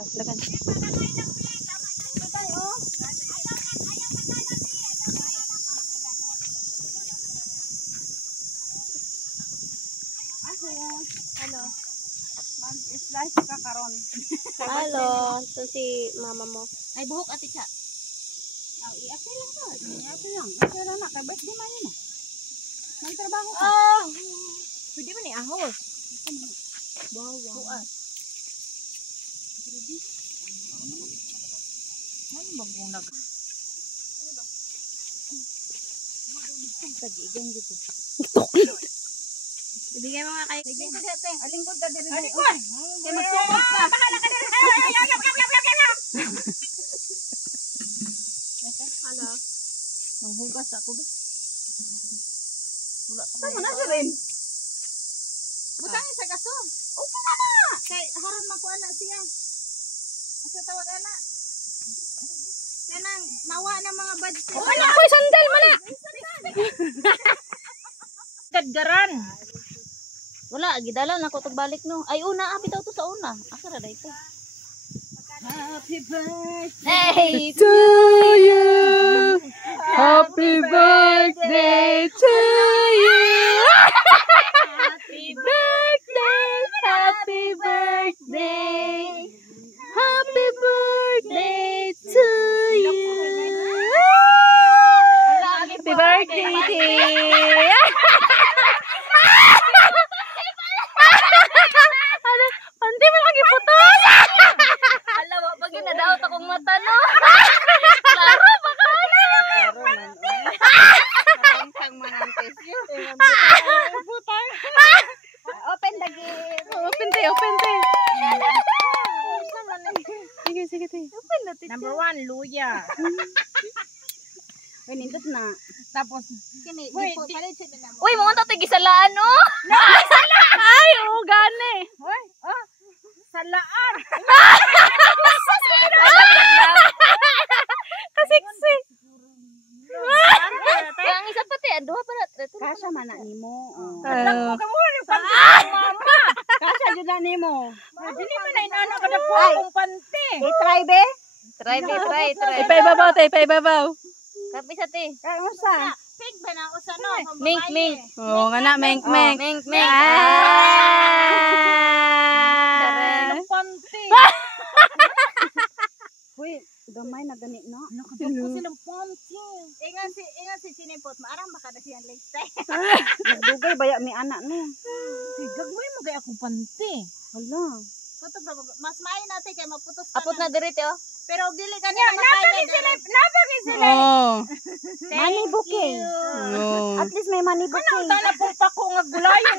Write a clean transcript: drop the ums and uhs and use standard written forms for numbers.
Lagan. Hello. Mag-slice ka karon. Halo, ito si mama mo. Ay buhok ati siya. I-apply lang ka. I-apply lang. Apply lang na. Kay birthday man yun. Nagtrabaho ka. Pwede man ni ahos. Bawang. Buas. Ano bang unag? Pagigan dito. Ibigay mo nga kay. Lingkod dati. Alingkod dati. Alingkod. Kaya magsukot ka. Bahala ka dito. Halo. Manghugas ako ba? Wala pa. Tama na siya rin. Butang isa kaso. Okay na na. Kay haron makuha na siya. Asa tawag ana? Kanang nawa ng mga buds. Wala ko sandal mana. Gadgaran. Wala gidala na ko tug balik no. Ay una apit to sa una. Asa ra dayto? Happy birthday. Hey To you. Happy birthday to you. happy birthday. Happy birthday. Happy birthday to you. Happy birthday. Panti mo lagi putos. Hala, wa pag na daw akong mata no. Klaro pa ka. Ang manantes yun. Open the gate. Open tayo, open tayo. Sige, sige tayo. Open na tito. Number 1, luya. Ay, nindot na. Tapos, Kini, Wait, di po, di- palit siya na mo. Uy, mga tatay gisalaan no. Ay, oo, gani. hoy, salaan. Kasiksi. Kaya ang isa pati, duha pala. Kasha man na nimo. Alam ko ka mo ni mama. Kasha jud na nimo. Dili man na inana ka na po Ay. akong panty. I-try be. Try. Ipaibabaw tayo, ipaibabaw. Kapi sa ti. Kaya mo sa. Pig ba na ako sa no? Mink. Oo, nga na, meng. Mink. Ah. Panty. Uy, gamay na gani no. Nakadok ko silang panty. Ingan si Chinipot, maarang baka na siyang lifestyle. Nagdugay baya mi anak no. Gagmay mo kay akong panty. Hala. Kuto ba, mas maayo natin kay maputos ka. Apot na dirite oh. Pero dili ka Yeah, na matay. napagin sila. Oo. Money booking. Oo. At least may money booking. Tala pong pako nga gulayan.